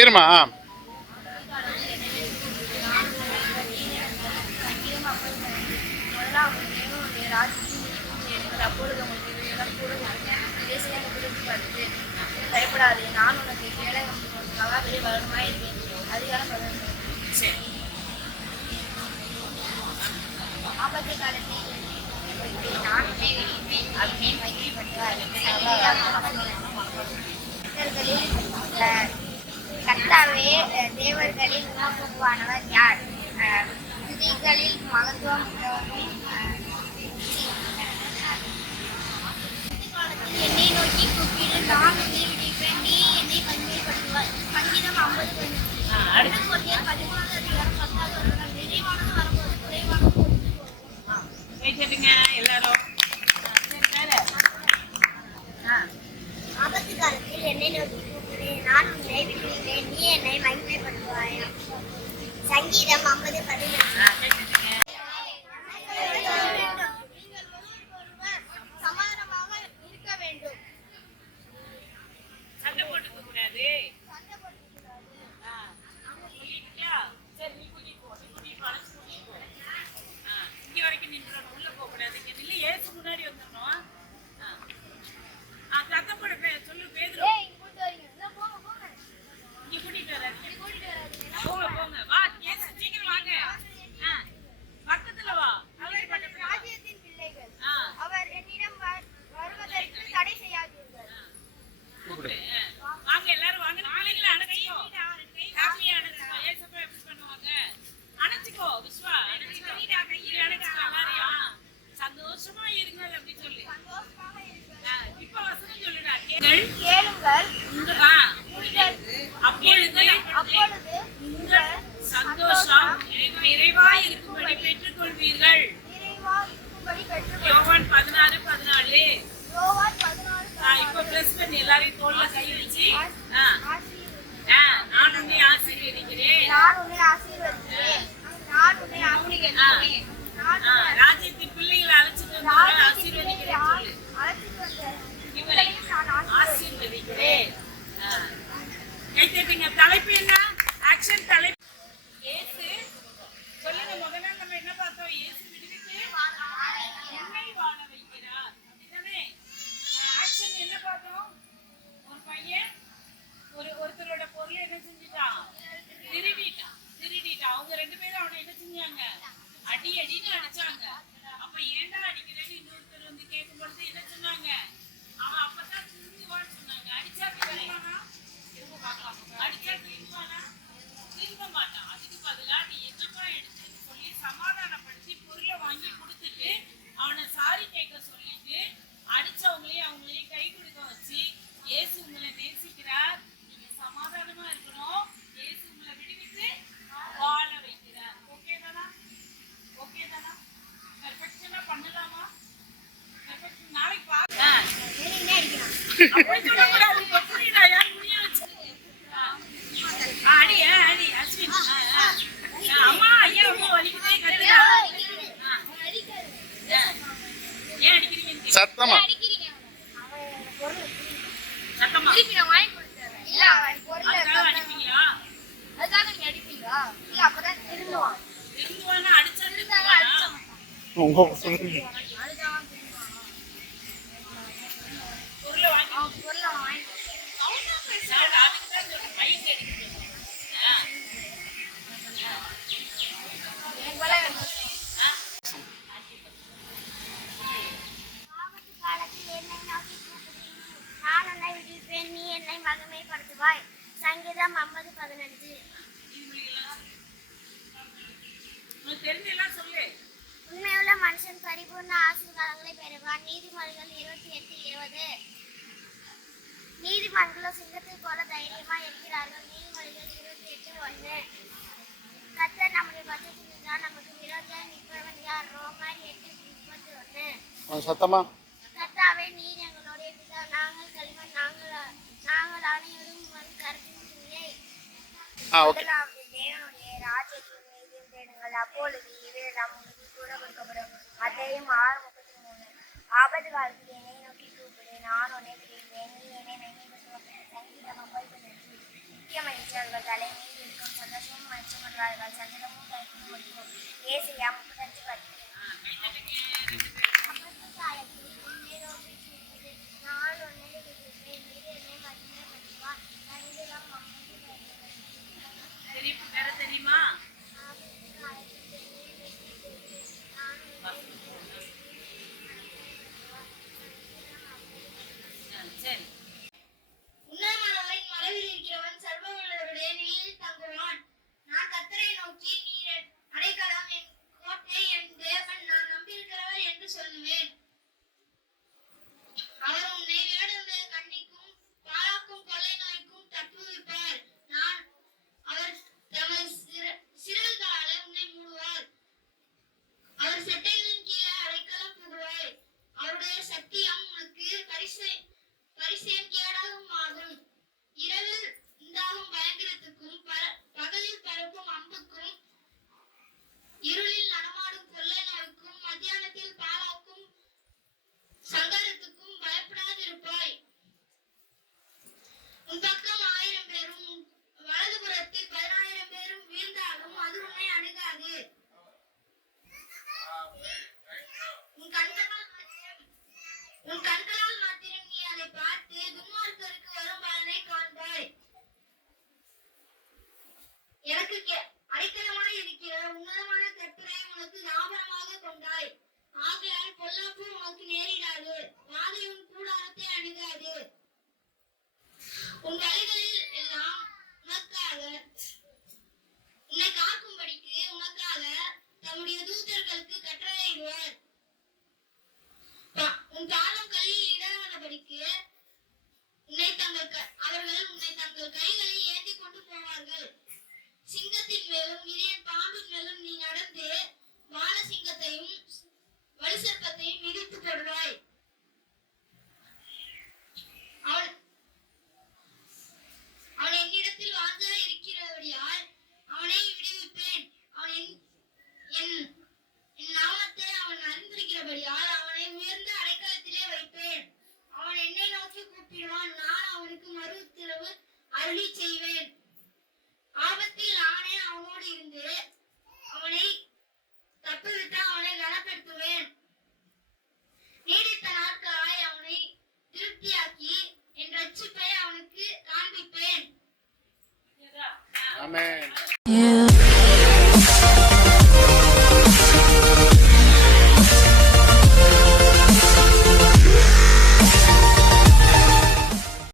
இருமா. பயப்படாது, நான் உனக்கு வேலை வெளியே வரணுமா இருக்கேன். அதிகாரம் ஆபத்து காலத்தில் கர்த்தாவே தேவர்களில் உணவுவானவர் யார்? துதிகளில் மகத்துவம் உள்ளவரும் என்னை நோக்கி கூப்பிடு, நான் உன்னை விடுவிப்பேன், நீ என்னை மகிமைப்படுத்துவாய். சங்கீதம் 50. அடுத்த 13வது அதிகாரம் 10வது வசனம். நிறைவானது வரும்போது குறைவானது எல்லாரும். ஆபத்து காலத்தில் என்னை நோக்கி கூப்பிடு, நான் உன்னை விடுவிப்பேன், நீ என்னை மகிமைப்படுத்துவாய். சங்கீதம் 50:14. சமாதானமாக இருக்க வேண்டும். சண்டை போட்டுக்க கூடாது. இங்க வரைக்கும் நின்று உள்ள போக கூடாது. இல்ல ஏசு முன்னாடி வந்துடணும். சத்தம் போட சொல்லு. பேதுரு இங்க கூட்டிட்டு வராதீங்க. போங்க போங்க. வா ஏசு சீக்கிரம் வாங்க. பக்கத்துல வா. ராஜ்யத்தின் பிள்ளைகள், அவர் என்னிடம் வருவதற்கு தடை செய்யாதீர்கள். வாங்க எல்லாரும் வாங்க. பிள்ளைகளை அணைச்சிக்கோ. ஹாப்பியா அணைச்சிக்கோ. ஏசப்பா எப்படி பண்ணுவாங்க? அணைச்சிக்கோ. விஸ்வா அணைச்சிக்கோ. கையில அணைச்சிக்கோ. எல்லாரையும் சந்தோஷமா இருங்கள் அப்படி சொல்லு. இப்ப வசனம் சொல்லுடா. கேளுங்கள், அப்பொழுது உங்கள் சந்தோஷம் நிறைவாய் இருக்கும்படி பெற்றுக் கொள்வீர்கள். யோவான் 16:14. இப்ப பிளஸ் பண்ணி எல்லாரையும் தோல்ல கை வச்சு நான் உன்னை ஆசீர்வதிக்கிறேன். ராஜ்யத்தின் பிள்ளைகளை அழைச்சிட்டு வந்து ஆசீர்வதிக்கிறேன் சொல்லு. இவரை ஆசீர்வதிக்கிறேன். கை தட்டுங்க. தலைப்பு என்ன? ஆக்ஷன் தலைப்பு. இயேசு சொல்லுங்க. முதல்ல நம்ம என்ன பார்த்தோம்? இயேசு விடுவித்து உன்னை வாழ வைக்கிறார். அப்படிதானே? ஆக்ஷன் என்ன பார்த்தோம்? ஒரு பையன் ஒருத்தரோட பொருளை என்ன செஞ்சுட்டான்? திருடிட்டான். அவங்க 2 பேரும் அவனை என்ன செஞ்சாங்க? அடின்னு அடிச்சாங்க. அப்ப ஏன்டா அடிக்கிறேன்னு இன்னொருத்தர் வந்து கேட்கும் பொழுது என்ன சொன்னாங்க? அவன் அப்பதான் திருந்துவான்னு சொன்னாங்க. அடிச்சா திரும்புவானா? அடிச்சா திரும்புவானா? திரும்ப மாட்டான். அதுக்கு பதிலா நீ என்னப்பா எடுத்துன்னு சொல்லி சமாதானப்படுத்தி பொருளை வாங்கி கொடுத்துட்டு அவனை சாரி கேட்க சொல்லிட்டு அவங்களையும் கை கொடுக்க வச்சு இயேசு உங்களை நேசிக்கிறார். நீங்க சமாதானமா இருக்கணும். இயேசு உங்களை விடுவித்து வாழ வைக்கிறார். ஓகே தானா? பெர்ஃபெக்ஷனா பண்ணலாமா? பெர்ஃபெக்ஷன் நாளைக்கு பாருங்க. அப்படி சொல்லக்கூடாது. புரியுதா? யார் முடிய வச்சு அடி அஸ்வின். அம்மா ஐயா அம்மா வலிக்குதே கத்துறா. ஏன் அடிக்கிறீங்க? சத்தமா சத்தமா அடிப்பீங்களா? அதுக்காக நீங்க அடிப்பீங்களா? இல்ல அப்பதான் திருந்துவானா? அடிச்சா உங்க சொல்லுங்க. பொருளை வாங்கி நான் உன்னை விடுவிப்பேன், நீ என்னை மகிமைப்படுத்துவாய். சங்கீதம் 50:15. உண்மையுள்ள மனுஷன் பரிபூர்ண ஆசீர்வாதங்களை பெறுவான். நீதிமொழிகள் 28:20. நீதிமன்றம் சிங்கத்தை போல தைரியமா இருக்கிறார்கள். நீதிமொழிகள் 28:1. கர்த்தர் நம்முடைய பட்சத்தில் இருந்தால் நமக்கு விரோதியாக நிற்பவன் யார்? ரோமர் 8:31. சத்தமா. கர்த்தாவே, நீர் எங்களுடைய பிதா, நாங்கள் களிமண், நாங்கள் அனைவரும் உமது கருத்தின் கீழே. முதலாவது தேவனுடைய ராஜ்யத்தின் மீது தேடுங்கள், அப்பொழுது இவையெல்லாம் உங்களுக்கு கூட கொடுக்கப்படும். மத்தேயு 6:33. ஆபத்து காலத்தில் என்னை நோக்கி கூப்பிடு, நான் உன்னை விடுவேன். நீ என்னை நினைவு சங்கீதம் 50 நித்திய மகிழ்ச்சியாளர்கள் தலை மீது இருக்கும் சந்தோஷமும் மகிழ்ச்சிமன்றார்கள் சஞ்சலமும் தயக்கமும் ஒழிக்கும். ஏசாயா 35:10. ஆபத்து காலத்தில் என்னை நோக்கி கூப்பிடு, நான் உன்னை விடுவேன். நீ என்னை மகிழ்ச்சிமன்றாய் சஞ்சலம் 50. வேற தெரியுமா? ஆபத்து காலத்தில் என்னை நோக்கி கூப்பிடு, நான் உன்னை சரி. உன்னதமானவரின் மறைவில் இருக்கிறவன் சர்வவல்லவருடைய நிழலில் தங்குவான். நான் கர்த்தரை நோக்கி, நீர் அடைக்கலம், என் கோட்டை, என் தேவன், நான் நம்பியிருக்கிறவர் என்று சொல்லுவேன். அவர் உன்னை வேடனுடைய கண்ணிக்கும் பாழாக்கும் கொள்ளை நோய்க்கும் தப்புவிப்பார். அவர் தமது சிறகுகளால் உன்னை மூடுவார். அவர் சட்டைகளின் கீழே அடைக்கலம் புகுவாய். அவருடைய சத்தியம் உனக்கு பரிசயம் கேடாகும் ஆகும். இரவில் உண்டாகும் பயங்கரத்துக்கும் பகலில் பறக்கும் அம்புக்கும் இருளில் நடமாடும் கொள்ளை நோய்க்கும் மத்தியானத்தில் பாழாக்கும் சங்காரத்துக்கும் பயப்படாதிருப்பாய். உன் பக்கம் 1000 பேரும் வலதுபுறத்தில் 10,000 பேரும் வீழ்ந்தாலும் அது உன்னை அணுகாது. உன் கண்களால் மாத்திரம் நீ அதை பார்த்து துன்மார்க்கருக்கு வரும் பலனை காண்பாய். எனக்கு அடைக்கலமாய் இருக்கிற உன்னதமான கர்த்தரை உனக்கு தாபரமாக கொண்டாய். ஆகையால் பொல்லாப்பு உனக்கு நேரிடாது, வாதை உன் கூடாரத்தை அணுகாது. உன் வழிகளில் எல்லாம் உன்னை காக்கும்படிக்கு உனக்காக தம்முடைய தூதர்களுக்கு கட்டளையிடுவார். உன் பாதம் கல்லில் இடராதபடிக்கு அவர்கள் உன்னை தங்கள் கைகளில் ஏந்தி கொண்டு போவார்கள். சிங்கத்தின் மேலும் இரியன் பாம்பின் மேலும் நீ நடந்து வான சிங்கத்தையும் வலுசர்ப்பத்தையும் மிதித்து போடுவாய். அவன் என்னிடத்தில் வாஞ்சாய் இருக்கிறபடியால் அவனை விடுவிப்பேன். அவன் என் நாமத்தை அவன் அறிந்திருக்கிறபடியால் அவனை உயர்ந்த அடைக்கலத்திலே வைப்பேன். அவன் என்னை நோக்கி கூப்பிடுவான், நான் அவனுக்கு மறு உத்தரவு அருளி செய்வேன். ஆபத்தில் நானே அவனோடு இருந்து அவனை தப்புவிட்டு அவனை கனப்படுத்துவேன். நீடித்த நாட்களாய் அவனை திருப்தியாக்கி என் ரட்சிப்பை அவனுக்கு காண்பிப்பேன். ஆமென். You